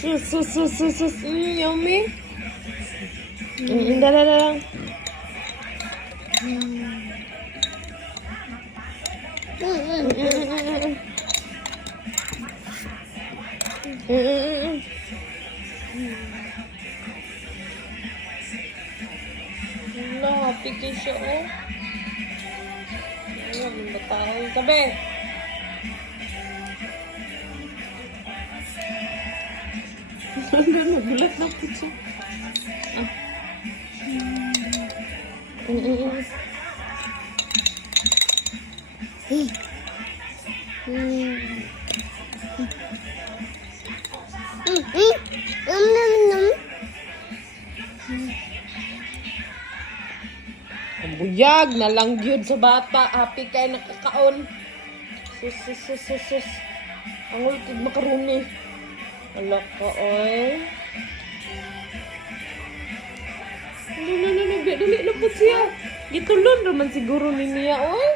Sus. Yummy. Dala. Happy kayo siya, oh. Ayan, batang tabi. Hanggang nagulat na po siya. Ang buyag na lang yun sa bata. Happy kayo nakakaon. Sus. Ang ultid makaruni. Alak ka, oy. Dali na po siya. Gitulon naman siguro ni niya, oy.